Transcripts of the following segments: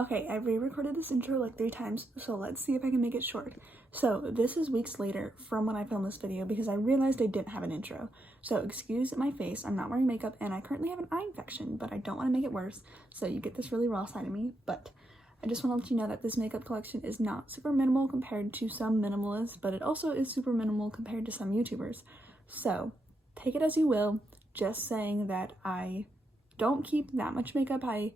Okay, I re-recorded this intro like 3 times, so let's see if I can make it short. So this is weeks later from when I filmed this video because I realized I didn't have an intro. So excuse my face, I'm not wearing makeup and I currently have an eye infection, but I don't want to make it worse, so you get this really raw side of me. But I just want to let you know that this makeup collection is not super minimal compared to some minimalists, but it also is super minimal compared to some YouTubers. So take it as you will, just saying that I don't keep that much makeup. I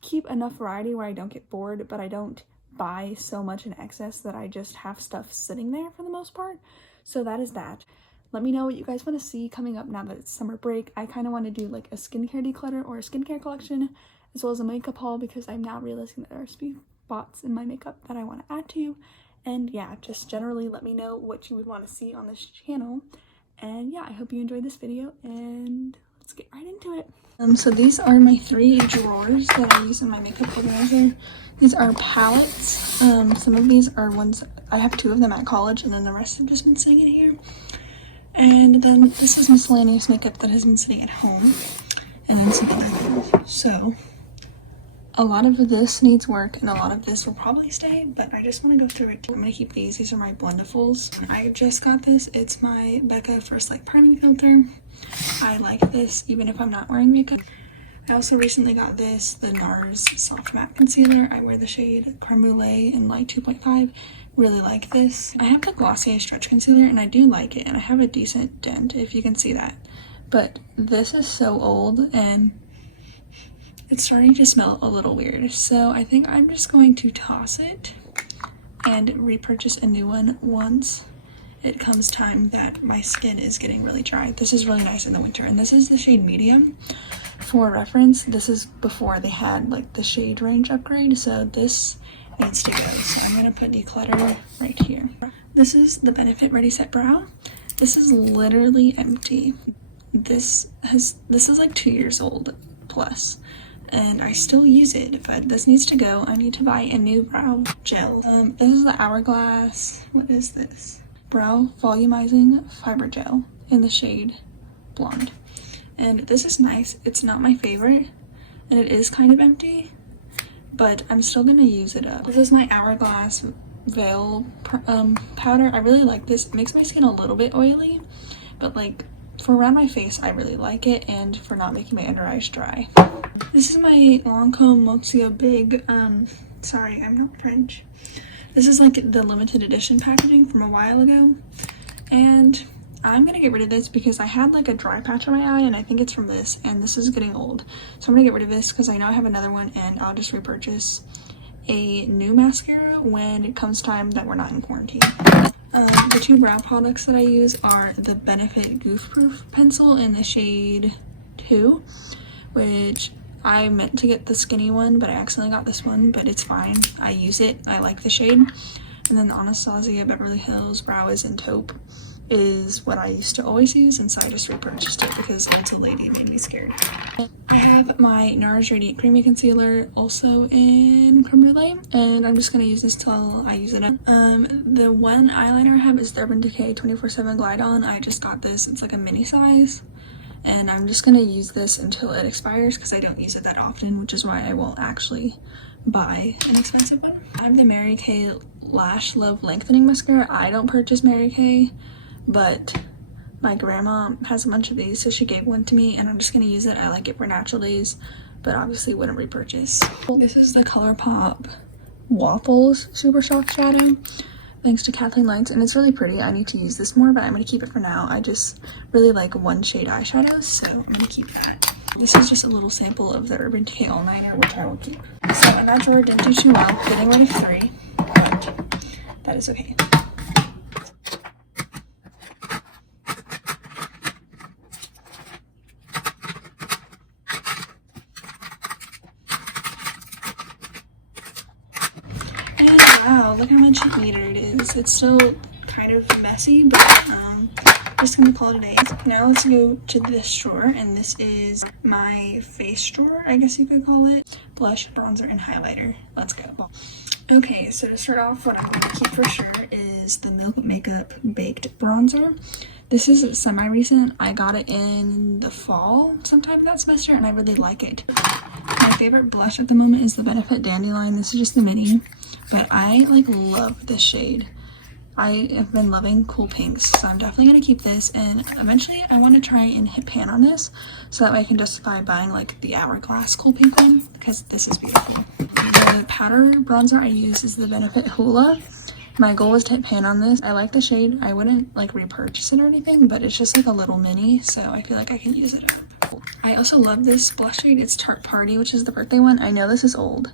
keep enough variety where I don't get bored, but I don't buy so much in excess that I just have stuff sitting there for the most part. So that is that. Let me know what you guys want to see coming up now that it's summer break. I kind of want to do like a skincare declutter or a skincare collection, as well as a makeup haul, because I'm now realizing that there are spots in my makeup that I want to add to. And yeah, just generally let me know what you would want to see on this channel. And yeah, I hope you enjoyed this video, and let's get right into it. So these are my 3 drawers that I use in my makeup organizer. These are palettes. Some of these are ones, I have 2 of them at college, and then the rest have just been sitting in here. And then this is miscellaneous makeup that has been sitting at home, and then some other things. So a lot of this needs work, and a lot of this will probably stay, but I just want to go through it. I'm going to keep these. These are my Blendifuls. I just got this. It's my Becca First Light Priming Filter. I like this even if I'm not wearing makeup. I also recently got this, the NARS Soft Matte Concealer. I wear the shade Creme Brulee in Light 2.5. Really like this. I have the Glossier Stretch Concealer, and I do like it, and I have a decent dent, if you can see that. But this is so old, and it's starting to smell a little weird. So I think I'm just going to toss it and repurchase a new one once it comes time that my skin is getting really dry. This is really nice in the winter, and this is the shade Medium. For reference, this is before they had like the shade range upgrade, so this needs to go. So I'm gonna put declutter right here. This is the Benefit Ready Set Brow. This is literally empty. This is like 2 years old plus, and I still use it, but this needs to go. I need to buy a new brow gel. This is the Hourglass, what is this? Brow Volumizing Fiber Gel in the shade Blonde. And this is nice. It's not my favorite, and it is kind of empty, but I'm still gonna use it up. This is my Hourglass Veil powder. I really like this. It makes my skin a little bit oily, but like for around my face, I really like it, and for not making my under eyes dry. This is my Lancome Moxia Big, sorry, I'm not French. This is like the limited edition packaging from a while ago, and I'm gonna get rid of this because I had like a dry patch on my eye, and I think it's from this, and this is getting old. So I'm gonna get rid of this because I know I have another one, and I'll just repurchase a new mascara when it comes time that we're not in quarantine. The 2 brow products that I use are the Benefit Goof Proof Pencil in the shade 2, which I meant to get the skinny one, but I accidentally got this one, but it's fine. I use it. I like the shade. And then the Anastasia Beverly Hills Brow Is in Taupe is what I used to always use, and so I just repurchased it because Little Lady made me scared. I have my NARS Radiant Creamy Concealer also in Creme Brulee, and I'm just going to use this till I use it up. The one eyeliner I have is the Urban Decay 24/7 Glide On. I just got this. It's like a mini size, and I'm just going to use this until it expires because I don't use it that often, which is why I won't actually buy an expensive one. I have the Mary Kay Lash Love Lengthening Mascara. I don't purchase Mary Kay, but my grandma has a bunch of these, so she gave one to me, and I'm just going to use it. I like it for natural days, but obviously wouldn't repurchase. This is the ColourPop Waffles Super Soft Shadow, thanks to Kathleen Lights, and it's really pretty. I need to use this more, but I'm going to keep it for now. I just really like one shade eyeshadows, so I'm going to keep that. This is just a little sample of the Urban Decay All-Nighter, which I will keep. So my that drawer didn't do too well, getting rid of 3, but that is okay. And wow, look how much neater it is. It's still kind of messy, but just gonna call it a day. Now let's go to this drawer, and this is my face drawer, I guess you could call it. Blush, bronzer, and highlighter. Let's go. Okay, so to start off, what I'm gonna keep for sure is the Milk Makeup Baked Bronzer. This is semi-recent. I got it in the fall sometime that semester, and I really like it. My favorite blush at the moment is the Benefit Dandelion. This is just the mini, but I like love this shade. I have been loving cool pinks, so I'm definitely going to keep this, and eventually I want to try and hit pan on this so that way I can justify buying like the Hourglass cool pink one, because this is beautiful. The powder bronzer I use is the Benefit Hoola. My goal is to hit pan on this. I like the shade. I wouldn't like repurchase it or anything, but it's just like a little mini, so I feel like I can use it up. I also love this blush shade. It's Tarte Party, which is the birthday one. I know this is old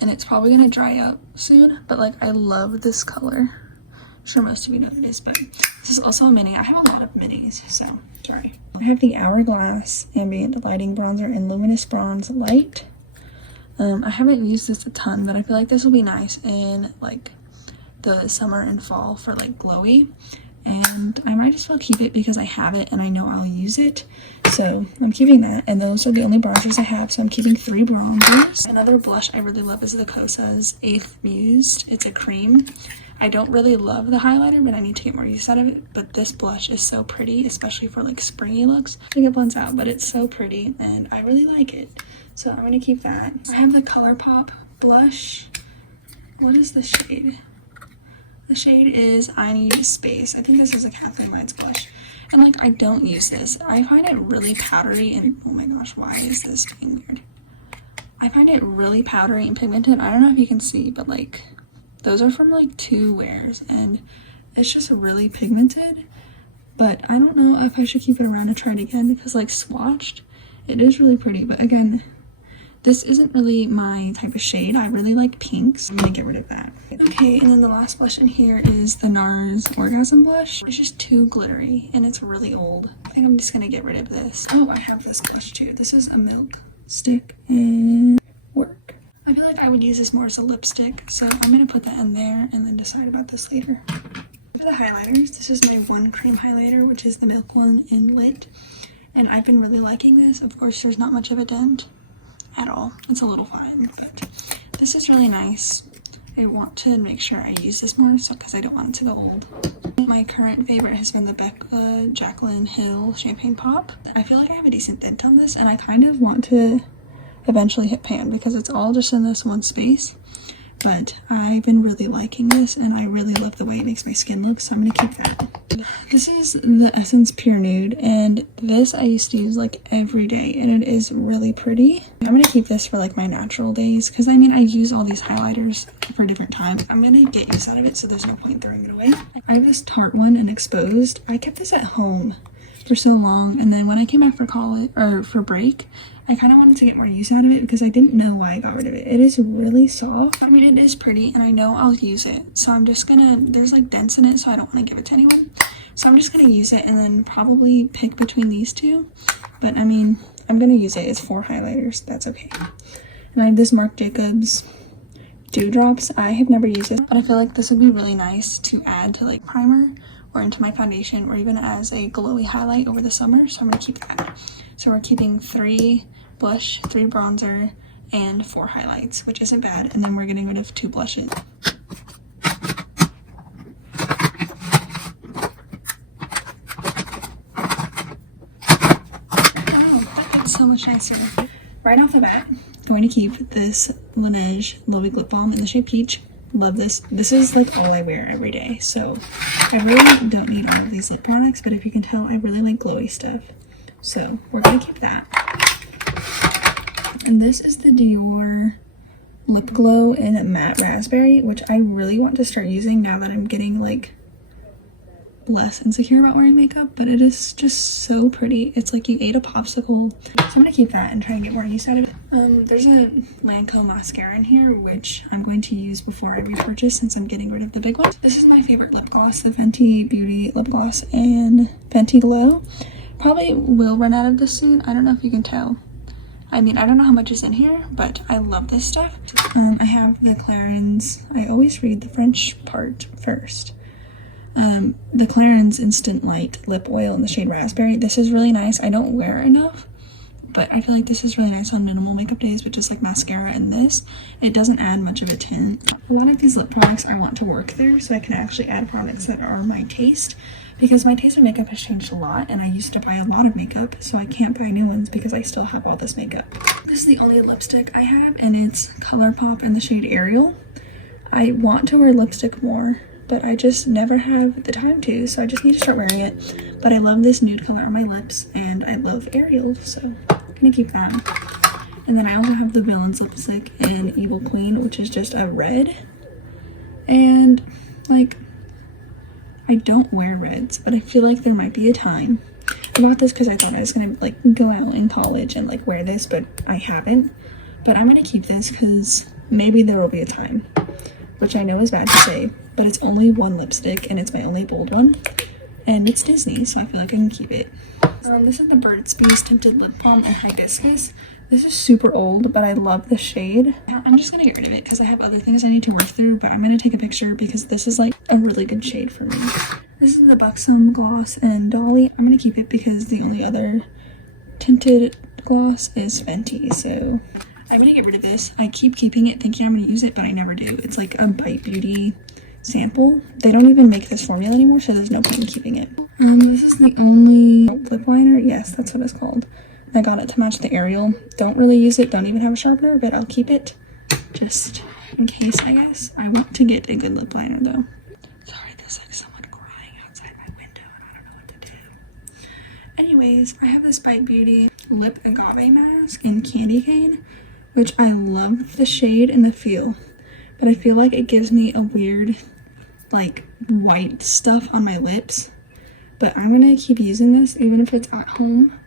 and it's probably going to dry out soon, but like I love this color. I'm sure most of you know what it is, but this is also a mini. I have a lot of minis, so sorry. I have the Hourglass Ambient Lighting Bronzer in Luminous Bronze Light. I haven't used this a ton, but I feel like this will be nice in like the summer and fall for like glowy, and I might as well keep it because I have it and I know I'll use it, so I'm keeping that. And those are the only bronzers I have, so I'm keeping 3 bronzers. Another blush I really love is the Kosas 8th Mused. It's a cream. I don't really love the highlighter, but I need to get more use out of it. But this blush is so pretty, especially for like springy looks. I think it blends out, but it's so pretty and I really like it, so I'm gonna keep that. I have the ColourPop blush. What is the shade? The shade is I Need Space. I think this is a Kathleen Lights blush. And like I don't use this. I find it really powdery and oh my gosh, why is this being weird? I find it really powdery and pigmented. I don't know if you can see, but like those are from like 2 wears and it's just really pigmented. But I don't know if I should keep it around to try it again because like swatched, it is really pretty. But again, this isn't really my type of shade. I really like pinks. I'm gonna get rid of that. Okay, and then the last blush in here is the NARS Orgasm Blush. It's just too glittery and it's really old. I think I'm just gonna get rid of this. Oh, I have this blush too. This is a Milk Stick and Work. I feel like I would use this more as a lipstick, so I'm gonna put that in there and then decide about this later. For the highlighters, this is my one cream highlighter, which is the Milk one in Lit. And I've been really liking this. Of course, there's not much of a dent at all. It's a little fine, but this is really nice. I want to make sure I use this more so because I don't want it to go old. My current favorite has been the Becca Jaclyn Hill Champagne Pop. I feel like I have a decent dent on this and I kind of want to eventually hit pan because it's all just in this one space. But I've been really liking this and I really love the way it makes my skin look, so I'm gonna keep that. This is the Essence Pure Nude, and this I used to use like every day and it is really pretty. I'm gonna keep this for like my natural days because I mean I use all these highlighters for different times. I'm gonna get use out of it, so there's no point throwing it away. I have this Tarte one in Exposed. I kept this at home for so long, and then when I came back for college or for break, I kind of wanted to get more use out of it because I didn't know why I got rid of it. It is really soft. I mean, it is pretty and I know I'll use it. So I'm just gonna, there's like dents in it, so I don't want to give it to anyone. So I'm just gonna use it and then probably pick between these two. But I mean, I'm gonna use it. It's 4 highlighters. That's okay. And I have this Marc Jacobs Dewdrops. I have never used it, but I feel like this would be really nice to add to like primer or into my foundation or even as a glowy highlight over the summer. So I'm gonna keep that. So we're keeping 3 blush, 3 bronzer, and 4 highlights, which isn't bad. And then we're getting rid of 2 blushes. Oh, that looks so much nicer. Right off the bat, going to keep this Laneige Lowy Lip Balm in the shade Peach. Love this. This is like all I wear every day. So I really don't need all of these lip products, but if you can tell, I really like glowy stuff. So we're gonna keep that. And this is the Dior Lip Glow in Matte Raspberry, which I really want to start using now that I'm getting like less insecure about wearing makeup, but it is just so pretty. It's like you ate a popsicle. So I'm gonna keep that and try and get more use out of it. There's a Lancome mascara in here, which I'm going to use before I repurchase since I'm getting rid of the big one. This is my favorite lip gloss, the Fenty Beauty Lip Gloss in Fenty Glow. Probably will run out of this soon. I don't know if you can tell. I mean, I don't know how much is in here, but I love this stuff. I have the Clarins. I always read the French part first. The Clarins Instant Light Lip Oil in the shade Raspberry. This is really nice. I don't wear it enough, but I feel like this is really nice on minimal makeup days, but just like mascara and this, it doesn't add much of a tint. A lot of these lip products I want to work there so I can actually add products that are my taste, because my taste in makeup has changed a lot and I used to buy a lot of makeup, so I can't buy new ones because I still have all this makeup. This is the only lipstick I have and it's ColourPop in the shade Ariel. I want to wear lipstick more, but I just never have the time to, so I just need to start wearing it. But I love this nude color on my lips and I love Ariel, so I'm gonna keep that. And then I also have the Villains lipstick in Evil Queen, which is just a red. And like, I don't wear reds, but I feel like there might be a time. I bought this because I thought I was gonna like go out in college and like wear this, but I haven't. But I'm gonna keep this because maybe there will be a time, which I know is bad to say, but it's only one lipstick and it's my only bold one. And it's Disney, so I feel like I can keep it. This is the Burt's Bees Tinted Lip Balm in Hibiscus. This is super old, but I love the shade. I'm just gonna get rid of it because I have other things I need to work through, but I'm gonna take a picture because this is like a really good shade for me. This is the Buxom Gloss in Dolly. I'm gonna keep it because the only other tinted gloss is Fenty, so I'm gonna get rid of this. I keep keeping it thinking I'm gonna use it, but I never do. It's like a Bite Beauty sample. They don't even make this formula anymore, so there's no point in keeping it. This is the only lip liner. Yes, that's what it's called. I got it to match the Ariel. Don't really use it, don't even have a sharpener, but I'll keep it just in case, I guess. I want to get a good lip liner though. Sorry, there's like someone crying outside my window and I don't know what to do. Anyways, I have this Bite Beauty Lip Agave Mask in Candy Cane, which I love the shade and the feel, but I feel like it gives me a weird like white stuff on my lips. But I'm gonna keep using this even if it's at home.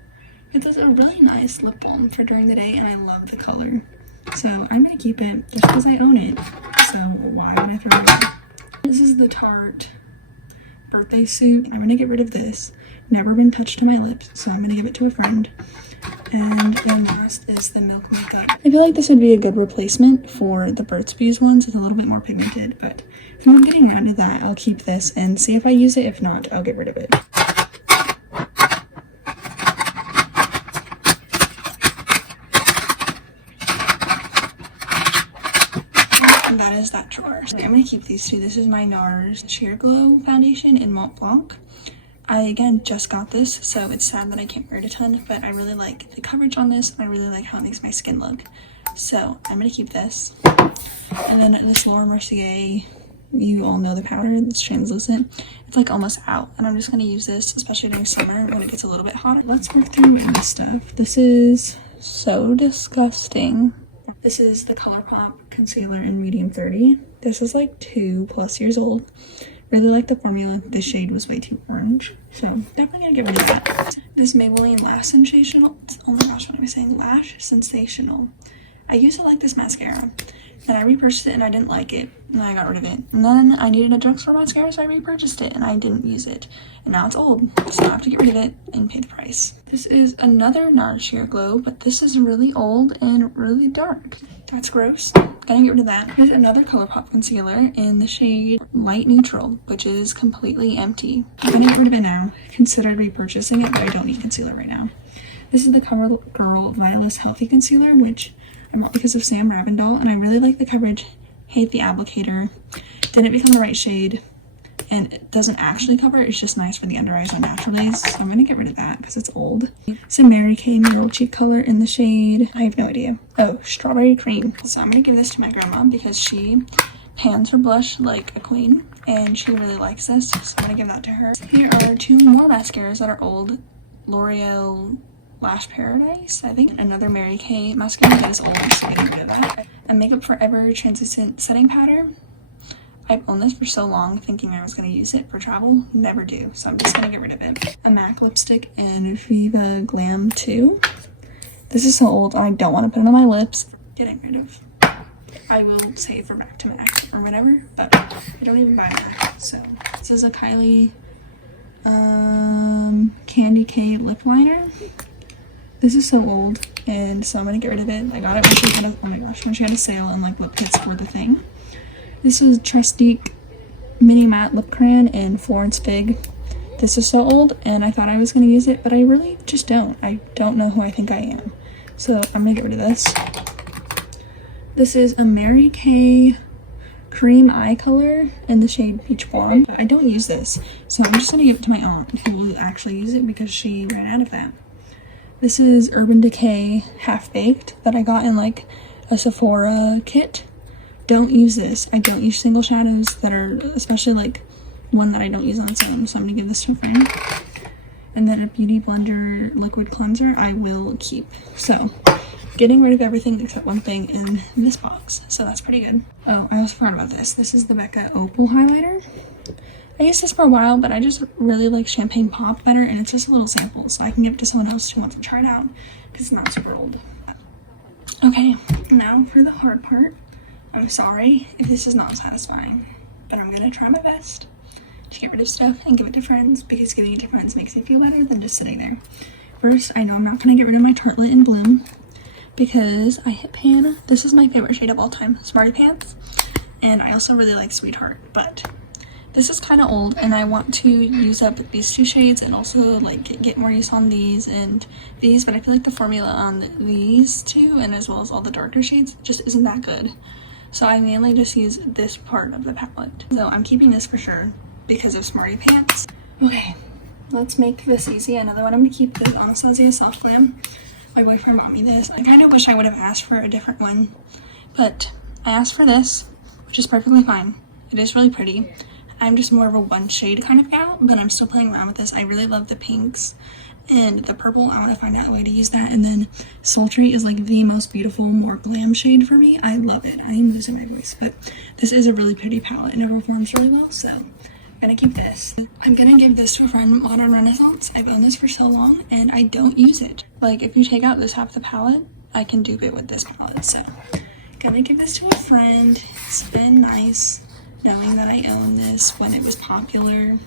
It does a really nice lip balm for during the day and I love the color. So I'm gonna keep it just because I own it. So why would I throw it away? This is the Tarte birthday suit. I'm gonna get rid of this. Never been touched to my lips, so I'm gonna give it to a friend. And then last is the Milk Makeup. I feel like this would be a good replacement for the Burt's Bees ones. It's a little bit more pigmented, but if I'm getting around to that, I'll keep this and see if I use it. If not, I'll get rid of it. And that is that drawer. So I'm gonna keep these two. This is my NARS Sheer Glow foundation in Mont Blanc. I again just got this, so it's sad that I can't wear it a ton, but I really like the coverage on this and I really like how it makes my skin look. So I'm gonna keep this. And then this Laura Mercier, you all know the powder, it's translucent. It's like almost out, and I'm just gonna use this, especially during summer when it gets a little bit hotter. Let's work through this stuff. This is so disgusting. This is the ColourPop concealer in medium 30. This is like 2+ years old. Really like the formula. This shade was way too orange, so definitely gonna get rid of that. This Maybelline Lash Sensational, oh my gosh, what am I saying? Lash Sensational. I used to like this mascara, and I repurchased it and I didn't like it, and I got rid of it. And then I needed a drugstore mascara, so I repurchased it and I didn't use it. And now it's old, so I have to get rid of it and pay the price. This is another NARS Sheer Glow, but this is really old and really dark. That's gross. Gonna get rid of that. Here's another ColourPop concealer in the shade Light Neutral, which is completely empty. I'm gonna get rid of it now. Considered repurchasing it, but I don't need concealer right now. This is the CoverGirl Violets Healthy Concealer, which I bought because of Sam Ravindall, and I really like the coverage. Hate the applicator. Didn't become the right shade, and it doesn't actually cover. It's just nice for the under eyes on natural days, so I'm gonna get rid of that because it's old. It's a Mary Kay Mineral Cheek color in the shade, I have no idea. Oh, Strawberry Cream. So I'm gonna give this to my grandma because she pans her blush like a queen, and she really likes this, so I'm gonna give that to her. Here are two more mascaras that are old. L'Oreal Lash Paradise, I think. Another Mary Kay mascara that is old, so I'm gonna get rid of that. A Makeup Forever Translucent Setting Powder. I've owned this for so long thinking I was going to use it for travel. Never do, so I'm just going to get rid of it. A MAC lipstick in Viva Glam 2. This is so old, I don't want to put it on my lips. Getting rid of. I will save for back to MAC or whatever, but I don't even buy MAC. So this is a Kylie Candy K lip liner. This is so old, and so I'm going to get rid of it. I got it when she had a, oh my gosh, when she had a sale and like lip kits were the thing. This is Trestique Mini Matte Lip Crayon in Florence Fig. This is so old, and I thought I was going to use it, but I really just don't. I don't know who I think I am. So I'm going to get rid of this. This is a Mary Kay cream eye color in the shade Peach Blonde. I don't use this, so I'm just gonna give it to my aunt who will actually use it because she ran out of that. This is Urban Decay Half Baked that I got in like a Sephora kit. Don't use this. I don't use single shadows that are, especially like one that I don't use on its own, so I'm gonna give this to a friend. And then a Beauty Blender liquid cleanser I will keep. So getting rid of everything except one thing in this box, so that's pretty good. Oh, I also forgot about this. This is the Becca Opal highlighter. I used this for a while, but I just really like Champagne Pop better, and it's just a little sample, so I can give it to someone else who wants to try it out because it's not super old. Okay, now for the hard part. I'm sorry if this is not satisfying, but I'm gonna try my best to get rid of stuff and give it to friends because giving it to friends makes me feel better than just sitting there. First, I know I'm not gonna get rid of my Tartelette in Bloom because I hit pan. This is my favorite shade of all time, Smarty Pants, and I also really like Sweetheart, but this is kind of old and I want to use up these two shades and also like get more use on these and these, but I feel like the formula on these two and as well as all the darker shades just isn't that good. So I mainly just use this part of the palette. So I'm keeping this for sure because of Smarty Pants. Okay, let's make this easy. Another one I'm gonna keep is Anastasia Soft Glam. My boyfriend bought me this. I kind of wish I would have asked for a different one, but I asked for this, which is perfectly fine. It is really pretty. I'm just more of a one shade kind of gal, but I'm still playing around with this. I really love the pinks and the purple. I want to find out a way to use that. And then Sultry is like the most beautiful, more glam shade for me. I love it. I am losing my voice, but this is a really pretty palette and it performs really well, so I'm gonna keep this. I'm gonna give this to a friend, Modern Renaissance. I've owned this for so long and I don't use it. Like if you take out this half the palette, I can dupe it with this palette. So gonna give this to a friend. It's been nice knowing that I owned this when it was popular,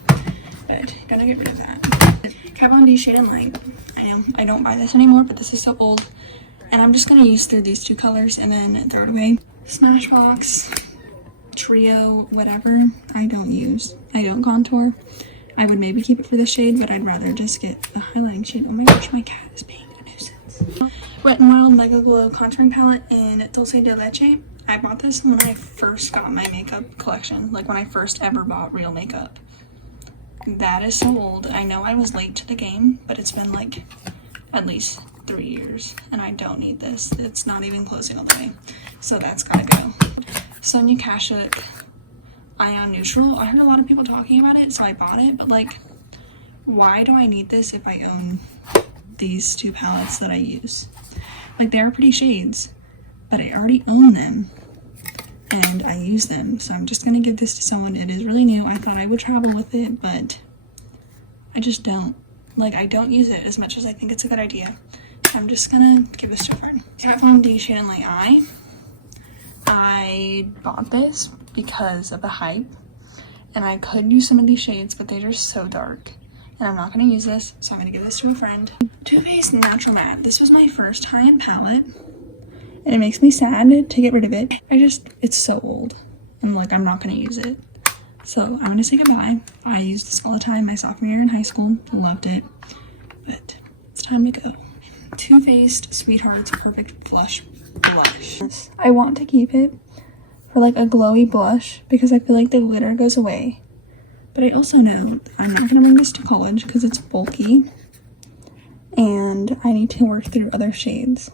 but gonna get rid of that. Kat Von D Shade and Light. I know I don't buy this anymore, but this is so old, and I'm just gonna use through these two colors and then throw it away. Smashbox, Trio, whatever. I don't use. I don't contour. I would maybe keep it for this shade, but I'd rather just get a highlighting shade. Oh my gosh, my cat is being a nuisance. Wet n Wild Mega Glow contouring palette in Dulce de Leche. I bought this when I first got my makeup collection, like when I first ever bought real makeup. That is so old. I know I was late to the game, but it's been like at least 3 years and I don't need this. It's not even closing all the way, so that's gotta go. Sonia Kashuk Ion Neutral. I heard a lot of people talking about it, so I bought it, but like, why do I need this if I own these two palettes that I use? Like, they're pretty shades, but I already own them and I use them, so I'm just gonna give this to someone. It is really new. I thought I would travel with it, but I just don't. Like, I don't use it as much as I think it's a good idea. I'm just gonna give this to a friend. Kat Von D Shade and Light Eye. I bought this because of the hype, and I could use some of these shades, but they're just so dark, and I'm not gonna use this, so I'm gonna give this to a friend. Too Faced Natural Matte. This was my first high-end palette, and it makes me sad to get rid of it. It's so old. I'm like, I'm not gonna use it. So I'm gonna say goodbye. I used this all the time my sophomore year in high school. Loved it. But it's time to go. Too Faced Sweetheart's Perfect Blush. I want to keep it for like a glowy blush because I feel like the glitter goes away. But I also know I'm not gonna bring this to college because it's bulky and I need to work through other shades.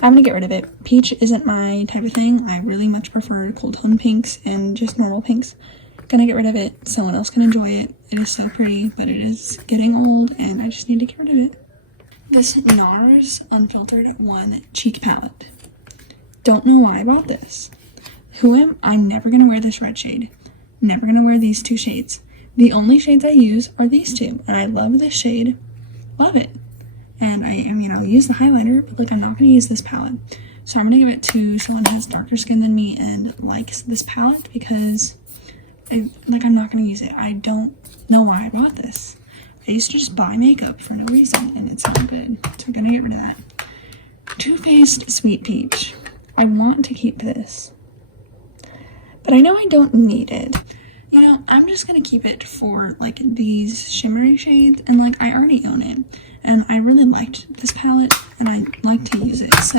I'm gonna get rid of it. Peach isn't my type of thing. I really much prefer cool tone pinks and just normal pinks. Gonna get rid of it. Someone else can enjoy it. It is so pretty, but it is getting old and I just need to get rid of it. This NARS Unfiltered 1 Cheek Palette. Don't know why I bought this. I'm never gonna wear this red shade. Never gonna wear these two shades. The only shades I use are these two, and I love this shade. Love it. And I mean, I'll use the highlighter, but like, I'm not gonna use this palette. So I'm gonna give it to someone who has darker skin than me and likes this palette because I'm not gonna use it. I don't know why I bought this. I used to just buy makeup for no reason and it's not good. So I'm gonna get rid of that. Too Faced Sweet Peach. I want to keep this, but I know I don't need it. You know, I'm just gonna keep it for like these shimmery shades, and like, I already own it and I really liked this palette and I like to use it, so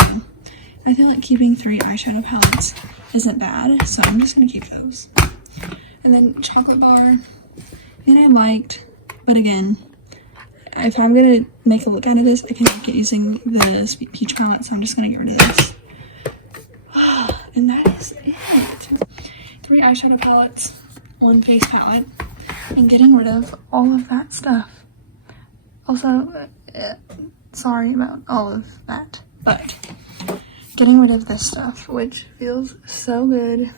I feel like keeping 3 eyeshadow palettes isn't bad, so I'm just gonna keep those. And then chocolate bar, and I liked, but again, if I'm gonna make a look out of this, I can make it using the peach palette, so I'm just gonna get rid of this. And that is it. 3 eyeshadow palettes, 1 face palette, and getting rid of all of that stuff. Also, sorry about all of that, but getting rid of this stuff, which feels so good.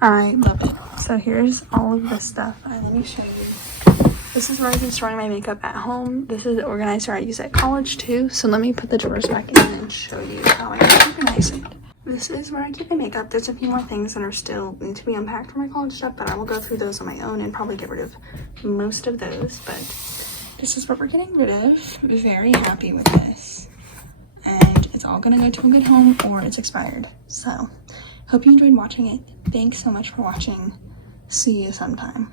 I love it. So here's all of this stuff. Let me show you. This is where I've been storing my makeup at home. This is the organizer I use at college too. So let me put the drawers back in and show you how I organize it. This is where I keep my makeup. There's a few more things that are still need to be unpacked for my college stuff, but I will go through those on my own and probably get rid of most of those. But this is what we're getting rid of. Very happy with this. And it's all gonna go to a good home or it's expired. So hope you enjoyed watching it. Thanks so much for watching. See you sometime.